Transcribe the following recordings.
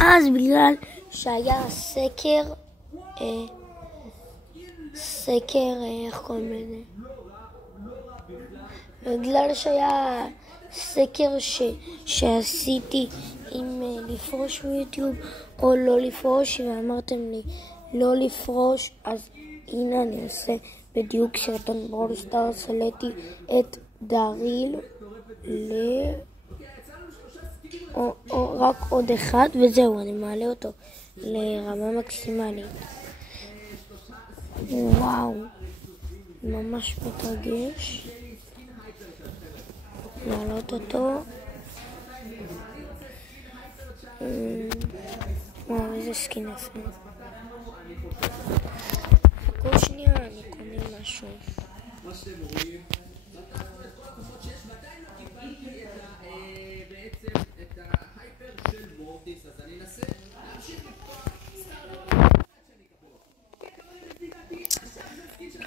אז בגלל שהיה סקר, איך קוראים לזה? בגלל שהיה סקר שעשיתי אם לפרוש מיוטיוב או לא לפרוש, ואמרתם לי לא לפרוש, אז הנה אני עושה בדיוק סרטון ברול סטארס. העליתי את דריל או רק עוד אחד וזהו, אני מעלה אותו לרמה מקסימלית. וואו, ממש מתרגש לעלות אותו. וואו, איזה סקין יפה. כל שנייה אני קונה משהו.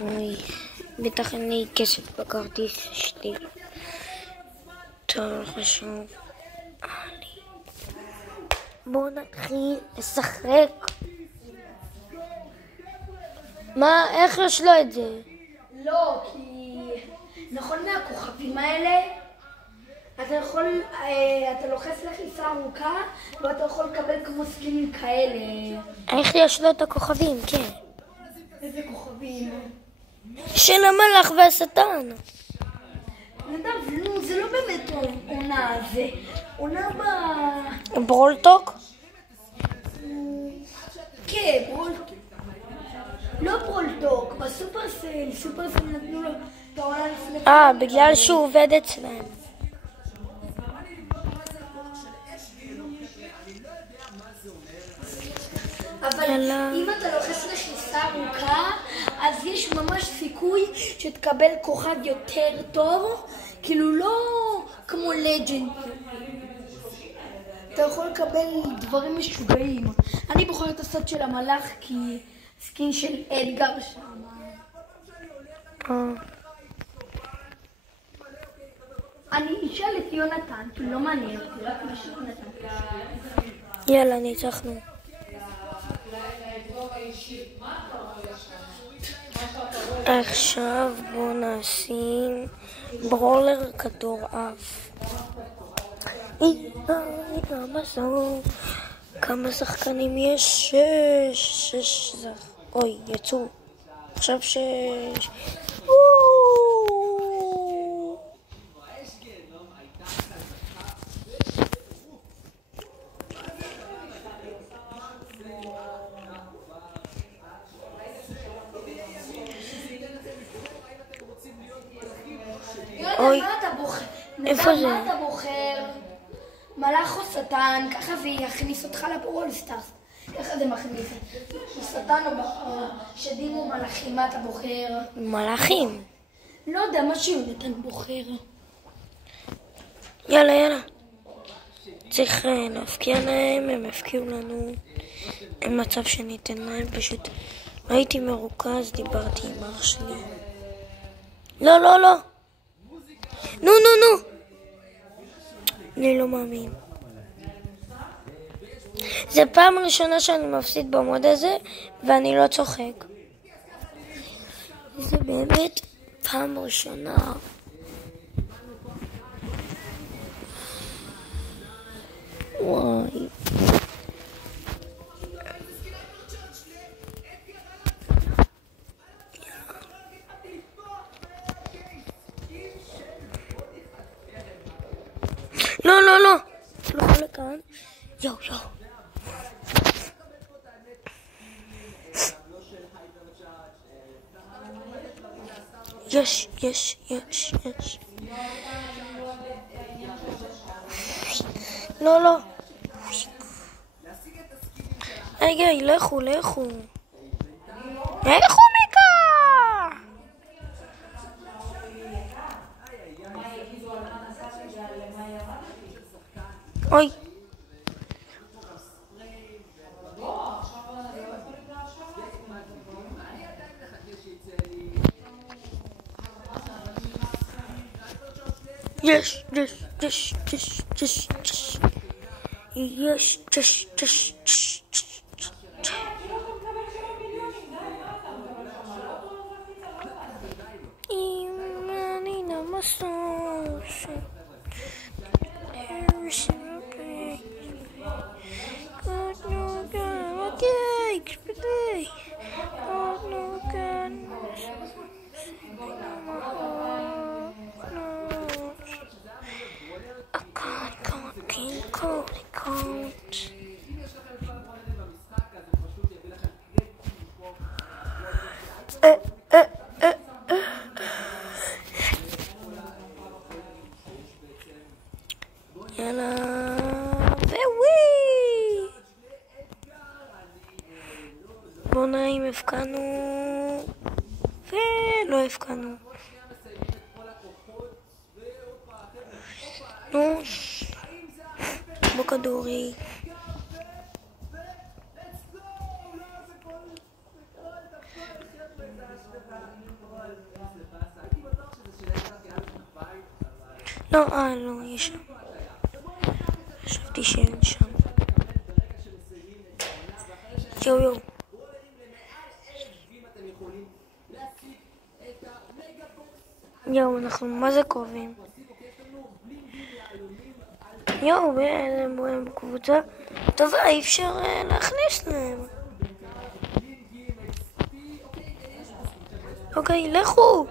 אוי, בטח אין לי כסף בכרטיס שלי. טוב, חשוב. בואו נתחיל לשחק. מה? איך יש לו את זה? לא, כי נכון מהכוכבים האלה אתה לוחץ לחיצה ארוכה ואתה יכול לקבל כמו סקינים כאלה. איך יש לו את הכוכבים? כן. איזה כוכבים? של המלאך והשטן. נדב, נו, זה לא באמת עונה, זה עונה ברולטוק? כן, ברולטוק. לא ברולטוק, בסופרסל. סופרסל נתנו לו את העונה לפני... בגלל שהוא עובד אצלם. אבל אם אתה לוחץ לחיצה ארוכה, אז יש ממש סיכוי שתקבל כוכב יותר טוב, כאילו לא כמו לג'נד. אתה יכול לקבל דברים משוגעים. אני בוחר את הסוד של המלאך כי סקין של אדגר שם. אני אשאל את יונתן, כי לא מעניין אותי, רק מה שיונתן. יאללה, ניצחנו. עכשיו בואו נשים ברולר כדור אף. כמה שחקנים יש? שש. אוי, יצאו. עכשיו 6. אוי, איפה זה? מה אתה בוחר? מלאך או שטן? ככה זה יכניס אותך לברול סטארס. ככה זה מכניס. שטן או שדים או מלאכים, מה אתה בוחר? מלאכים. לא יודע, מה שיונתן בוחר. יאללה. צריך להפקיע להם, הם הפקיעו לנו. אין מצב שניתן להם, פשוט לא הייתי מרוכז, דיברתי עם אח שלי. לא. נו. אני לא מאמין. זה פעם ראשונה שאני מפסיד במוד הזה, ואני לא צוחק. זה באמת פעם ראשונה. וואי. לא. לא לכאן. יו. יש. לא. רגע, לכו מיקה. אוי. יש. יש צ'ש צ'ש צ'ש צ'ש. אם אני נמסוש יאללה, וווי! בוא נראה אם הפקענו ולא הפקענו. נו, בוא כדורי. לא, לא, יש שם. חשבתי שאין שם. יו. יו, אנחנו מה זה קרובים. יו, הם קבוצה טובה, אי אפשר להכניס להם. אוקיי, לכו.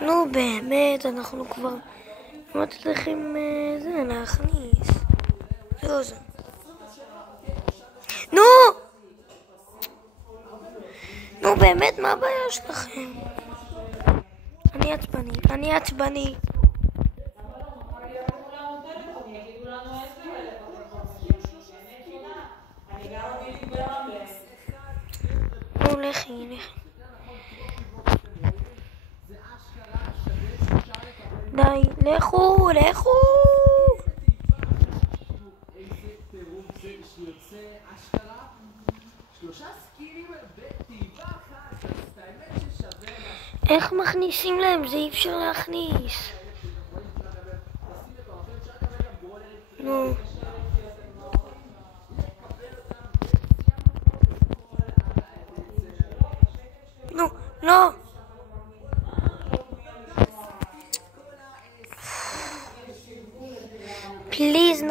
נו באמת, אנחנו כבר לא מצליחים זה להכניס. זהו זה. נו באמת, מה הבעיה שלכם? אני עצבני. נו לכי. די, לכו. איך מכניסים להם? זה אי אפשר להכניס. נו. לא. פליז,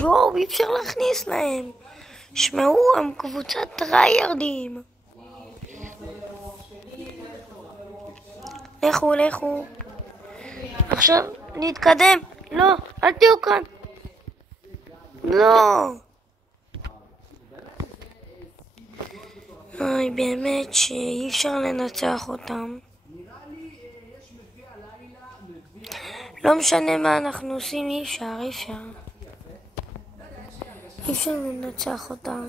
יואו, אי אפשר להכניס להם. שמעו, הם קבוצת טריירדים. לכו. עכשיו נתקדם. לא, אל תהיו כאן. לא. אוי, באמת שאי אפשר לנצח אותם. לא משנה מה אנחנו עושים, אי אפשר. אי אפשר לנצח אותם.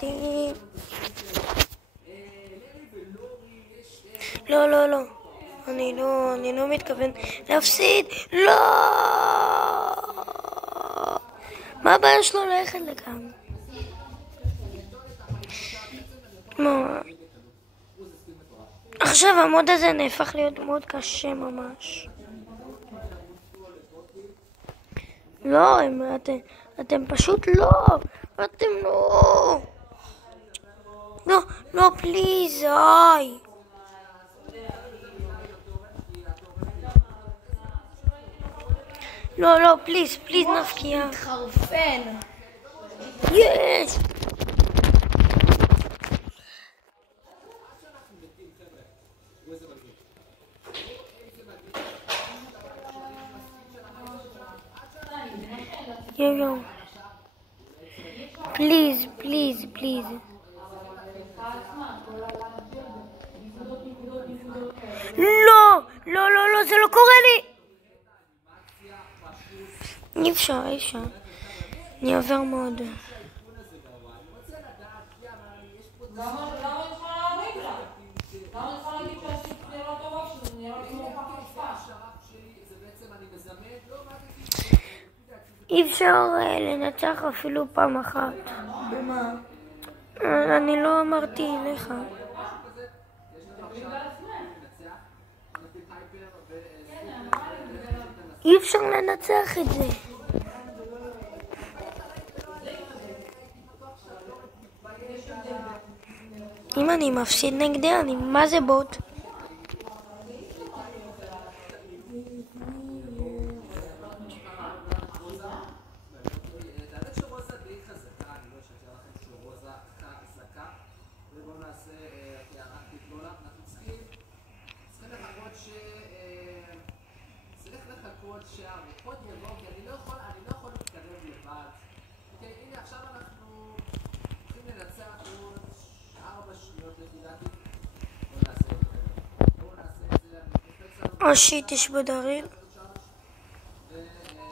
דינג. לא. אני לא מתכוון להפסיד. לא! מה הבעיה שלו ללכת לכאן? עכשיו המוד הזה נהפך להיות מאוד קשה ממש. לא, אתם פשוט לא. אתם לא. לא, פליז, איי. לא, פליז, נפקיע. מתחרפן. יש! יו. פליז. לא, זה לא קורה לי. אי אפשר. אני עובר מאוד. אי אפשר לנצח אפילו פעם אחת. במה? אני לא אמרתי לך. אי אפשר לנצח את זה. אם אני מפסיד נגדי, מה זה בוט? שהרוחות יבואו, כי אני לא יכול להתקרב לבד. אוקיי, הנה עכשיו אנחנו הולכים לנצח עוד 4 שניות לפי דעתי. בואו נעשה את זה. שיט, יש בדריל.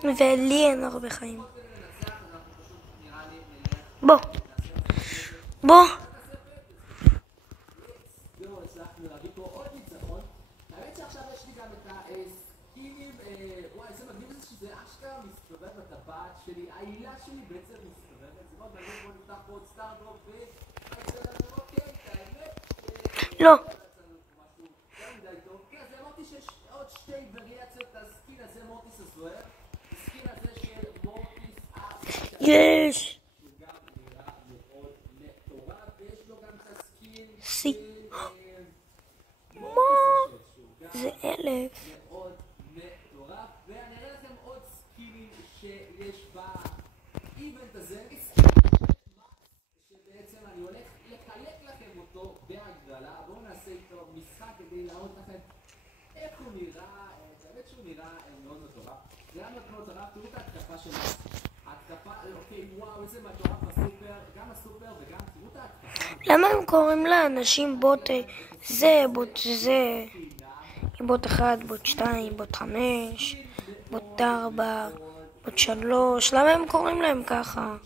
ולי אין הרבה חיים. בוא. זהו, הצלחנו להביא פה עוד ניצחון. האמת שעכשיו יש לי גם את הסקינים, וואי, זה מגניב זה שזה אשכרה מסתובב בטבעת שלי, העילה שלי בעצם מסתובבת, זה מאוד מגניב. בואו נפתח פה עוד סטארדרופ אוקיי, את האמת לא. אז אמרתי שיש עוד 2 וריאציות, הסקין הזה מורטיס הזוהר, הסקין הזה של מורטיס יש. שהוא גם נראה מאוד מטורף, ויש לו גם את הסקין סי. זה 1000. מאוד מטורף, ואני אראה לכם עוד סקינים שיש באיבנט הזה, שבעצם אני הולך לחלק לכם אותו בהגדלה. בואו נעשה איתו משחק כדי להראות לכם איך הוא נראה. האמת שהוא נראה מאוד מטורף, זה היה מאוד מטורף. תראו את ההתקפה שלו, ההתקפה, אוקיי, וואו, איזה מטורף הסופר, גם הסופר וגם תראו את ההתקפה. למה הם קוראים לאנשים בוט זה, בוט זה? בוט 1, בוט 2, בוט 5, בוט 4, בוט 3, למה הם קוראים להם ככה?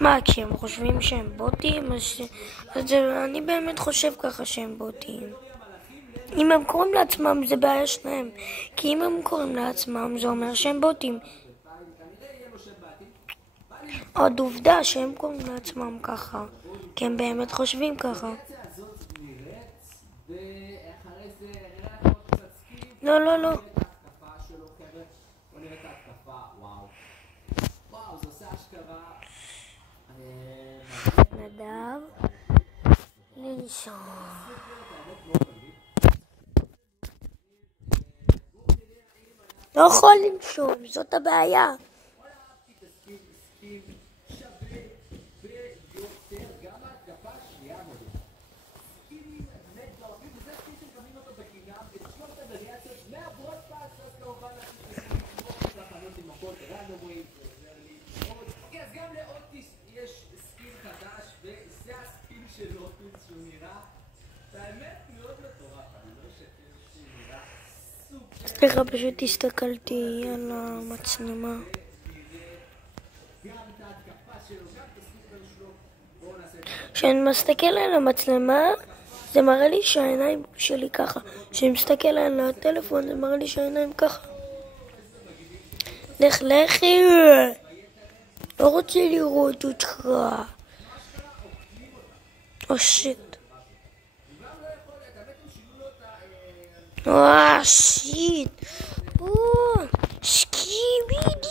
מה, כי הם חושבים שהם בוטים? אז אני באמת חושב ככה שהם בוטים. אם הם קוראים לעצמם זה בעיה שלהם, כי אם הם קוראים לעצמם זה אומר שהם בוטים. עוד עובדה שהם קוראים לעצמם ככה, כי הם באמת חושבים ככה. לא. בואו נראה את ההתקפה, וואו, זה עושה אשכרה. נדב, לנשום. לא יכול לנשום, זאת הבעיה. אז גם לאוטיס יש סקין חדש, וזה הסקין של אוטיס שהוא נראה באמת מאוד מטורף. אני לא אשקר שהוא נראה סופר. סליחה, פשוט הסתכלתי על המצלמה. גם את ההתקפה שלו, גם את הסופר שלו. בואו נעשה את זה. כשאני מסתכל על המצלמה זה מראה לי שהעיניים שלי ככה. כשאני מסתכל על הטלפון זה מראה לי שהעיניים ככה. לכי, לא רוצה לראות אותך. שיט. שיט. שקיבידי.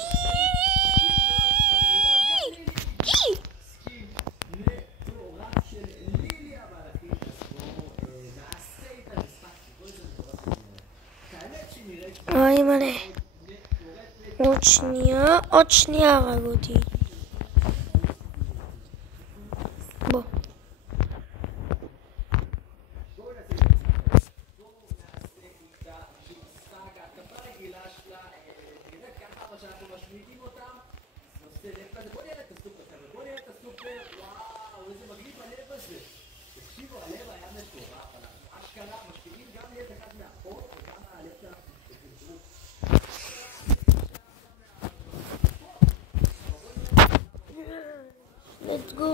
אוי מלא. עוד שנייה הרג אותי. בוא. בוא נראה את הסופר, וואו, איזה מגניב הלב הזה. תקשיבו, הלב היה מטורף, אנחנו אשכרה משקיעים גם לב אחד מאחור וגם הלב שאנחנו תראו. let's go.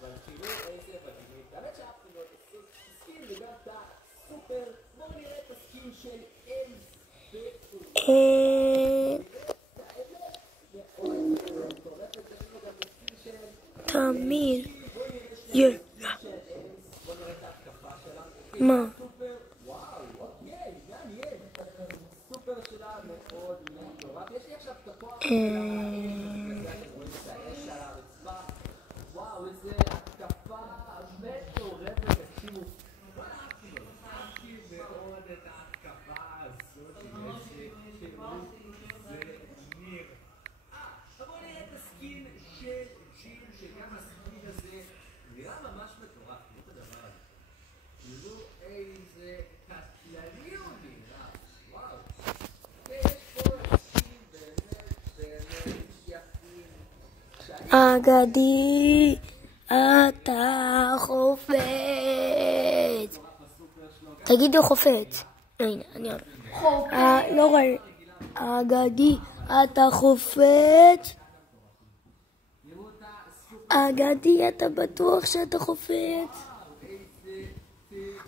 אבל תראו איזה מדהימים. האמת שאהבתי מאוד סקין וגם את הסופר. בואו נראה את הסקין של אלס תמיד יאללה. מה? וואו, אוקיי, מעניין. סופר שלה מאוד מטורף. יש לי עכשיו את הכוח וואו, איזה התקפה מטורפת. תקשיבו. אהבתי מאוד את ההתקפה הזאת של ניר. בואו נראה את הסקין של ג'ים, שגם הסקין הזה נראה ממש מטורף. תראו את הדבר הזה. תראו איזה קטלני הוא נראה. וואו. יש פה סקין באמת יפים. אגדי, אתה חופץ. תגידו חופץ. הנה, אני אומר. לא רואה. אגדי, אתה חופץ. אגדי, אתה בטוח שאתה חופץ?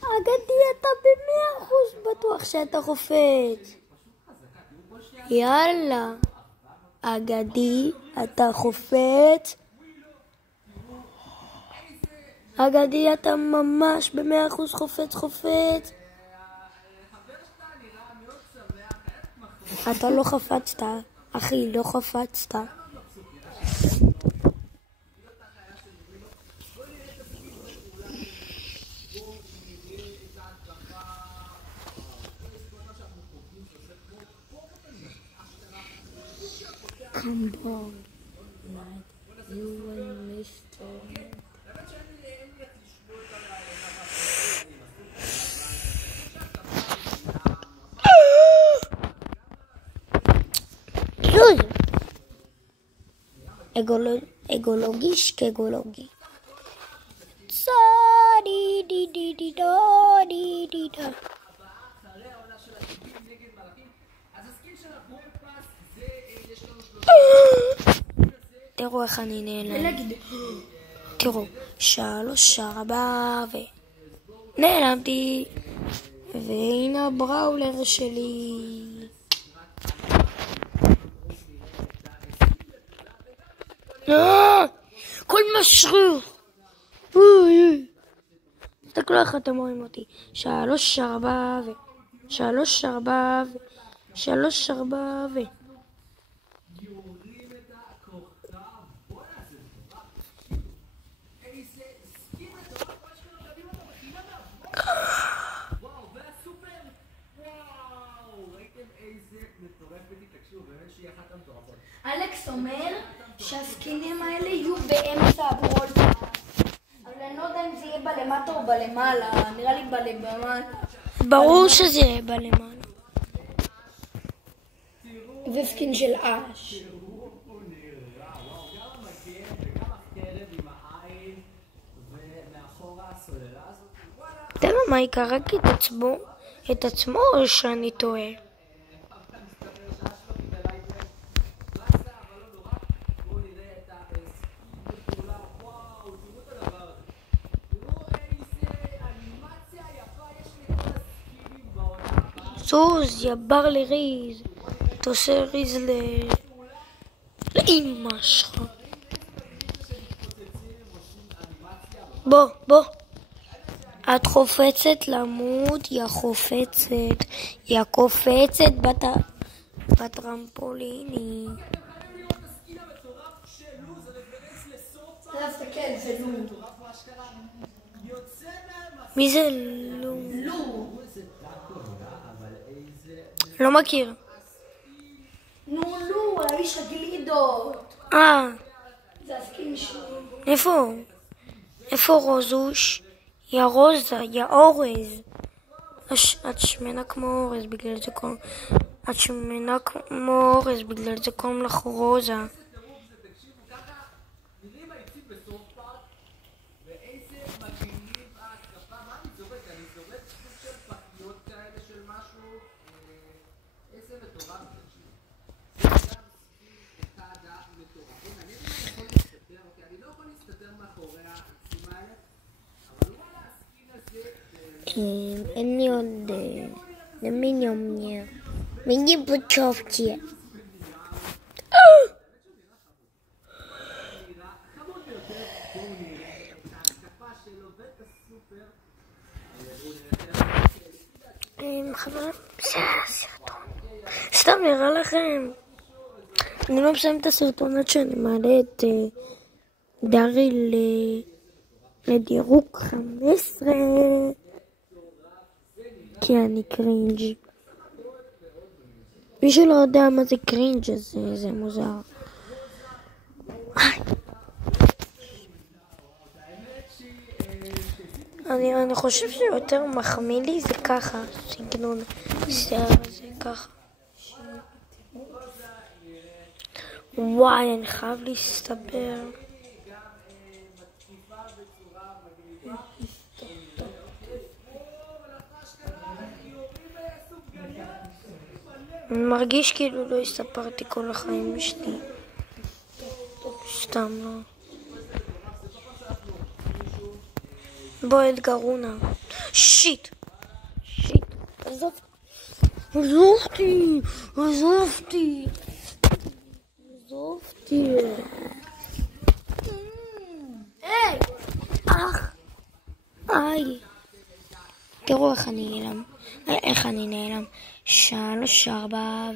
אגדי, אתה ב100% בטוח שאתה חופץ. יאללה. אגדי, אתה חופץ? אגדי, אתה ממש ב100% חופץ? אתה לא חפצת, אחי, לא חפצת. Come on, like you and Mr. אגולוגי שקגולוגי. סודי די די די די די די. תראו איך אני נעלם. תראו, 3-4 נעלמתי. והנה הבראולר שלי. כל משריר. תסתכלו איך אתם רואים אותי. 3-4 אלכס אומר שהסקינים האלה יהיו באמצע הברול. אבל אני לא יודע אם זה יהיה בלמטה או בלמעלה. נראה לי בלמעלה. ברור שזה יהיה בלמעלה. וסקין של אש. אתה יודע מה יקרה? רק את עצמו או שאני טועה? סוז, יבר לריז. אתה עושה ריז לאמא שלך. בוא. את חופצת למות, יא קופצת בטרמפוליני. תסתכל, זה לו. מי זה לו? לא מכיר. נו, לו, האיש הגלידות. זה הסקין שלו. איפה רוזוש? יא רוזה, יא אורז. את שמנה כמו אורז, בגלל זה קוראים... את שמנה כמו אורז, בגלל זה קוראים לך רוזה. אין לי עוד... למי נאמר? מיני בוצ'ובצ'י. חברים, זה הסרטון. סתם נראה לכם. אני לא מסיים את הסרטון עד שאני מעלה את דרי לדירוג 15. כי אני קרינג'. מי שלא יודע מה זה קרינג' אז זה מוזר. אני חושב שיותר מחמיא לי זה ככה, סגנון שיער הזה ככה. וואי, אני חייב להסתבר. אני מרגיש כאילו לא הסתפרתי כל החיים שלי. סתם לא. בוא אתגרונה. שיט. עזובתי. היי. איי. תראו איך אני נעלם. 3, 4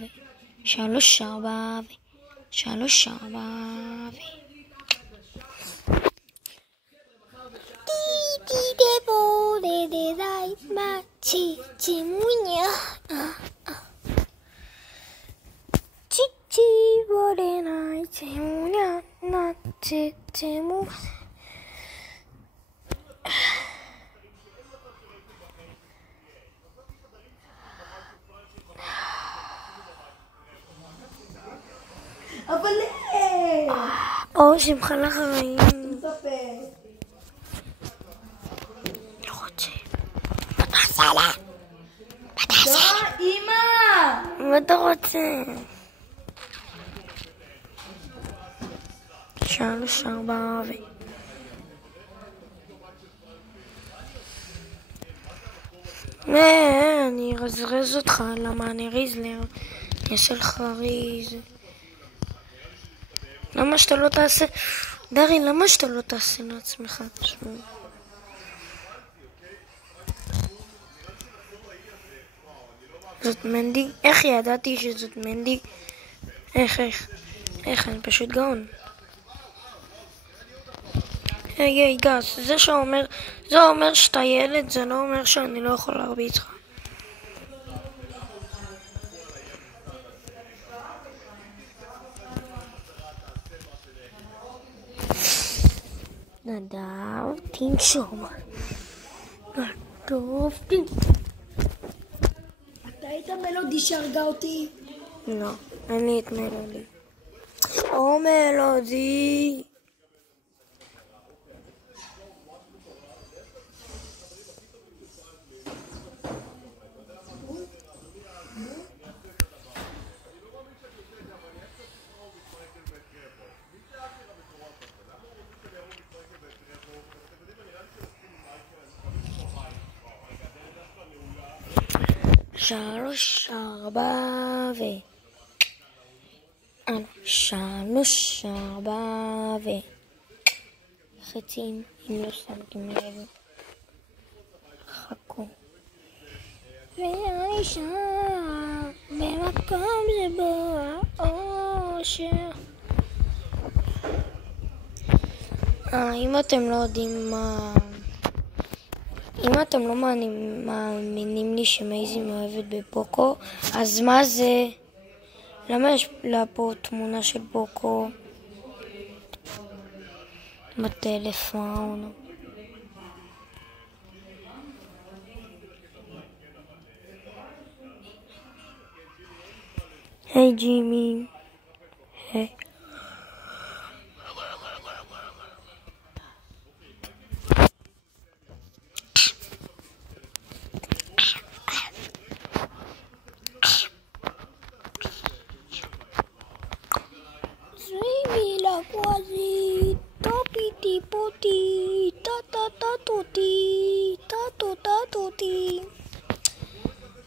אבל או שמחה לחיים. לא רוצה. אמא! מה אתה רוצה? 3, 4 אני ארזרז אותך. למה אני ריזלר? אני אעשה לך ריז. למה שאתה לא תעשה... דרי, למה שאתה לא תעשה לעצמך? תשמע. זאת מנדי? איך ידעתי שזאת מנדי? איך? אני פשוט גאון. היי, גס, זה אומר שאתה ילד, זה לא אומר שאני לא יכול להרביץ לך. נדב, תנשום. אתה היית מלודי שהרגה אותי? לא, אני את מלודי. או מלודי. שלוש, 4 חצים, אם לא שמתם לב. חכו. ואני שם במקום שבו האושר. אם אתם לא יודעים מה... אם אתם לא מאמינים לי שמייזי מאוהבת בפוקו, אז מה זה? למה יש לה פה תמונה של פוקו בטלפון? היי ג'ימי. היי. אותי.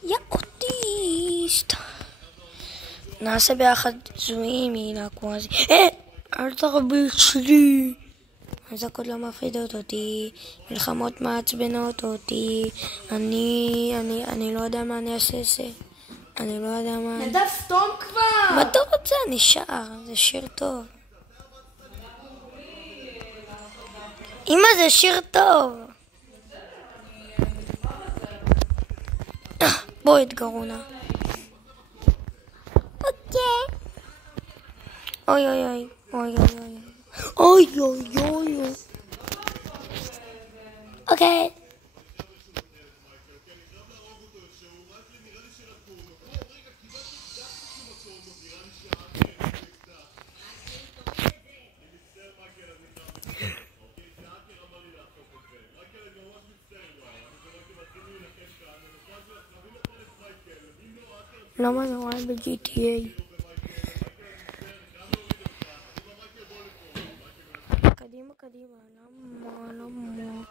יא אוטיסט. נעשה ביחד זויים, הנה כמו זה. אל תרביץ לי. הזקות לא מפחידות אותי, מלחמות מעצבנות אותי, אני לא יודע מה אני אעשה זה. אני לא יודע מה... נדב, סתום כבר! מה אתה רוצה? נשאר, זה שיר טוב. אמא, זה שיר טוב. בואי אתגרונה. אוקיי. אוי אוי אוי, אוי אוי אוי. אוי אוי אוי. אוקיי. למה זה רואה ב-GTA? קדימה, קדימה, למה?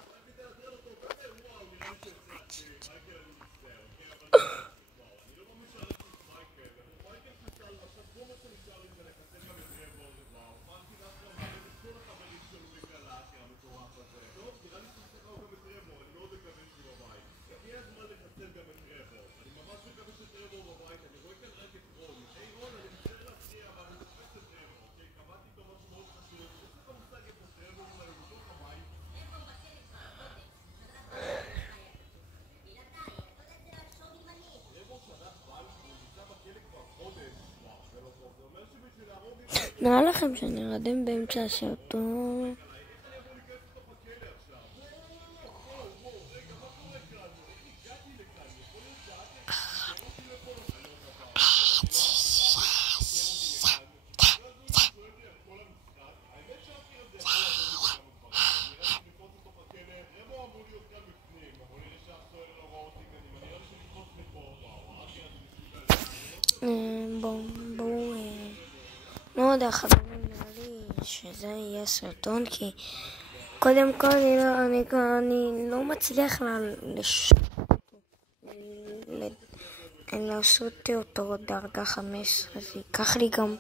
נראה לכם שנרדם באמצע הסרטון. בואו לא יודע, חברים, נראה לי שזה יהיה סרטון, כי קודם כל אני לא מצליח לעשות אותו דרגה 15, אז ייקח לי גם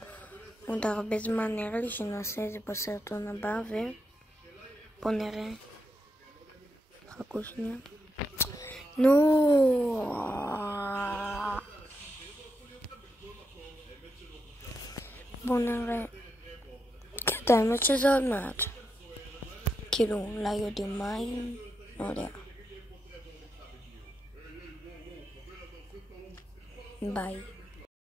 עוד הרבה זמן. נראה לי שנעשה את זה בסרטון הבא, ובוא נראה. חכו שנייה. בואו נראה. כן, האמת שזה עוד מעט. כאילו, אולי עוד יומיים, לא יודע. ביי.